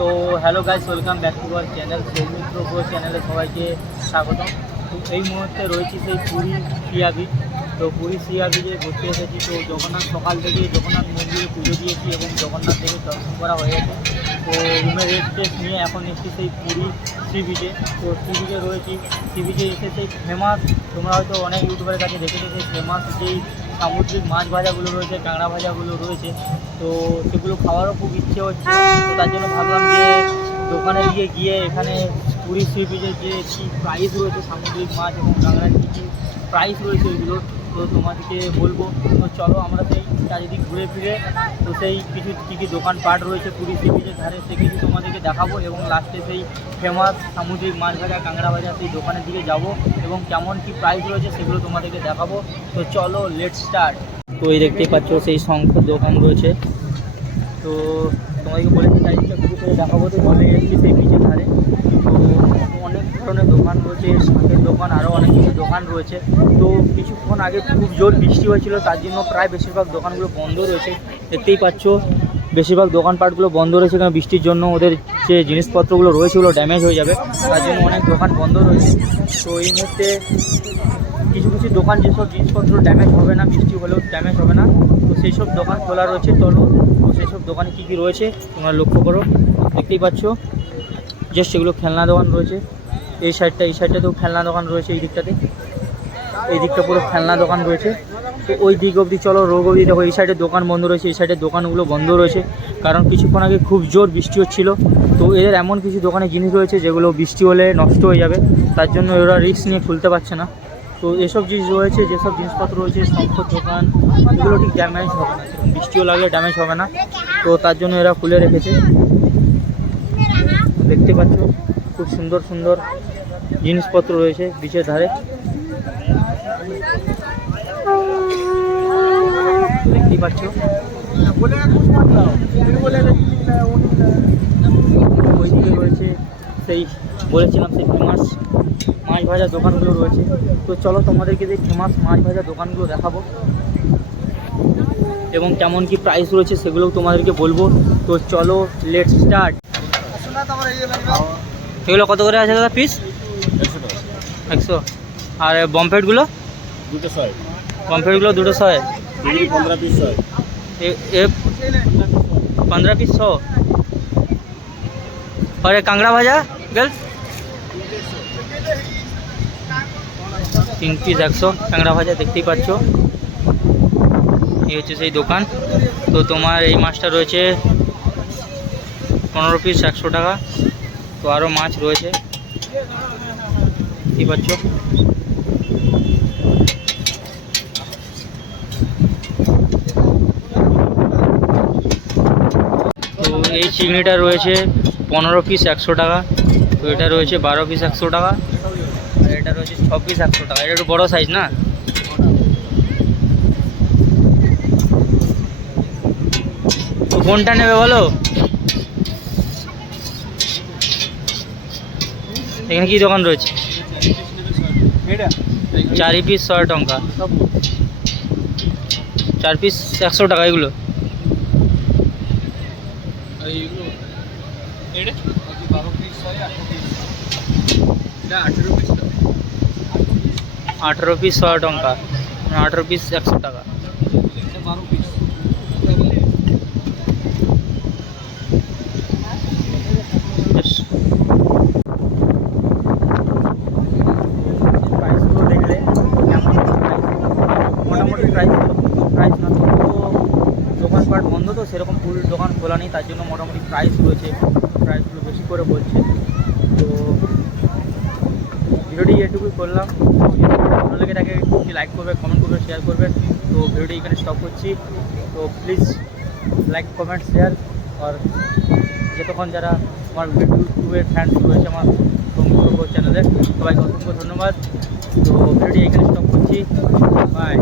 তো hello guys, welcome back to our channel Soumitra pro চ্যানেলে সবাইকে স্বাগতম। তো এই মুহূর্তে রয়েছি সেই পুরী সিয়া বিচ। তো পুরী সিয়া বিচে ঘুরতে এসেছি। তো জগন্নাথ সকাল থেকে জগন্নাথ মন্দিরে পুজো দিয়েছি এবং জগন্নাথ থেকে দর্শন করা হয়ে গেছে। তো রুমের রেস্ট টেস্ট নিয়ে এখন এসেছি সেই পুরী সি বিচে। তো সি বিচে রয়েছি, সি বিচে এসে সেই ফেমাস, তোমরা হয়তো অনেক ইউটিউবের কাছে দেখেছো, সেই ফেমাস যেই সামুদ্রিক মাছ ভাজাগুলো রয়েছে, কাঁকড়া ভাজাগুলো রয়েছে, তো সেগুলো খাওয়ারও খুব ইচ্ছে হচ্ছে। তো তার জন্য ভাবলাম যে দোকানে গিয়ে এখানে পুরী সি বিচের যে কী প্রাইস রয়েছে, সামুদ্রিক মাছ এবং কাঁকড়ার কী কী প্রাইস রয়েছে ওইগুলোর, তো তোমাদেরকে বলবো। তো চলো আমরা সেই চারিদিক ঘুরে ফিরে তো সেই কিছু কী কী দোকানপাট রয়েছে পুরী সি বিচের ধারে সে কিছু তোমাদেরকে দেখাবো এবং লাস্টে সেই ফেমাস সামুদ্রিক মাছ ভাজা কাঁকড়া ভাজা সেই দোকানের দিকে যাব এবং কেমন কী প্রাইস রয়েছে সেগুলো তোমাদেরকে দেখাবো। তো চলো লেটস স্টার্ট। তো এই দেখতেই পাচ্ছ সেই শঙ্খ দোকান রয়েছে। তো তোমাদেরকে বলেছি চারিদিকটা ঘুরে ফিরে দেখাবো। তো চলে এসেছি সেই বিচের ধারে। তো অনেক ধরনের দোকান রয়েছে, শাঁখের দোকান, আরও অনেক কিছু দোকান রয়েছে। তো কিছুক্ষণ আগে খুব জোর বৃষ্টি হয়েছিল, তার জন্য প্রায় বেশিরভাগ দোকানগুলো বন্ধ রয়েছে। দেখতেই পাচ্ছ বেশিরভাগ দোকানপাটগুলো বন্ধ রয়েছে, কারণ বৃষ্টির জন্য ওদের যে জিনিসপত্রগুলো রয়েছে ওগুলো ড্যামেজ হয়ে যাবে, তার জন্য অনেক দোকান বন্ধ রয়েছে। তো এই মুহূর্তে কিছু কিছু দোকান যেসব জিনিসপত্র ড্যামেজ হবে না, বৃষ্টি হলেও ড্যামেজ হবে না, তো সেই সব দোকান খোলা রয়েছে। চলো তো সেই সব দোকানে কী কী রয়েছে তোমরা লক্ষ্য করো। দেখতেই পাচ্ছ জাস্ট এগুলো খেলনা দোকান রয়েছে। এই সাইডটাতেও খেলনা দোকান রয়েছে, এই দিকটাতে, এই দিকটা পুরো খেলনা দোকান রয়েছে। তো ওই দিক অবধি চলো, রোগ অবধি দেখো, এই সাইডে দোকান বন্ধ রয়েছে, এই সাইডের দোকানগুলো বন্ধ রয়েছে, কারণ কিছুক্ষণ আগে খুব জোর বৃষ্টি হচ্ছিল। তো এদের এমন কিছু দোকানে জিনিস রয়েছে যেগুলো বৃষ্টি হলে নষ্ট হয়ে যাবে, তার জন্য ওরা রিস্ক নিয়ে খুলতে পারছে না। তো এসব জিনিস রয়েছে, যেসব জিনিসপত্র রয়েছে, শঙ্খর দোকান, এগুলো ঠিক ড্যামেজ হবে না, বৃষ্টিও লাগে ড্যামেজ হবে না, তো তার জন্য এরা খুলে রেখেছে। দেখতে পাচ্ছ খুব সুন্দর সুন্দর জিনিসপত্র রয়েছে বিচের ধারে। দেখতেই পাচ্ছ ওইদিকে রয়েছে সেই বলেছিলাম সেই ফেমাস মাছ ভাজা দোকানগুলো রয়েছে। তো চলো তোমাদেরকে যে ফেমাস মাছ ভাজা দোকানগুলো দেখাবো এবং কেমন কি প্রাইস রয়েছে সেগুলোও তোমাদেরকে বলবো। তো চলো লেটস স্টার্ট। এগুলো কত করে আছে দাদা পিস? 100। আর বমফেটগুলো? 200। বমফেটগুলো 200। 15 পিস। ये 15 पीस 100। और एक कांगड़ा भाजा गर्ल्स 3 পিস 100 কাঁকড়া ভাজা। দেখতেই পাচ্ছ এই হচ্ছে সেই দোকান। তো তোমার এই মাছটা রয়েছে 15 পিস 100 টাকা। তো আরও মাছ রয়েছে, দেখতেই পাচ্ছ। তো এই চিংড়িটা রয়েছে 15 পিস 100 টাকা। তো এটা রয়েছে 12 পিস 100 টাকা। আর এটা রয়েছে 6 পিস 100 টাকা। এটা একটু বড়ো সাইজ না? তো কোনটা নেবে বলো? এখানে কি দোকান রয়েছে? 4 পিস 100 টাকা, 4 পিস 100 টাকা। এগুলো 18 পিস 100 টাকা, 18 পিস 100 টাকা। প্রাইসগুলো দেখলে কেমন মোটামুটি প্রাইস না, তো দোকানপাট বন্ধ, তো সেরকম ফুল দোকান খোলা নেই, তার জন্য মোটামুটি প্রাইস রয়েছে, প্রাইসগুলো বেশি করে বলছে। তো ভিডিওটি এটুকুই করলাম। ভালো লেগে থাকে লাইক করবে, কমেন্ট করবে, শেয়ার করবে। তো ভিডিওটি এখানে স্টপ করছি। তো প্লিজ লাইক কমেন্ট শেয়ার। আর যতক্ষণ যারা আমার ইউটিউবের ফ্যান্স রয়েছে আমার সৌমিত্র চ্যানেলে, সবাইকে অসংখ্য ধন্যবাদ। তো ভিডিওটি এখানে স্টপ করছি। বাই।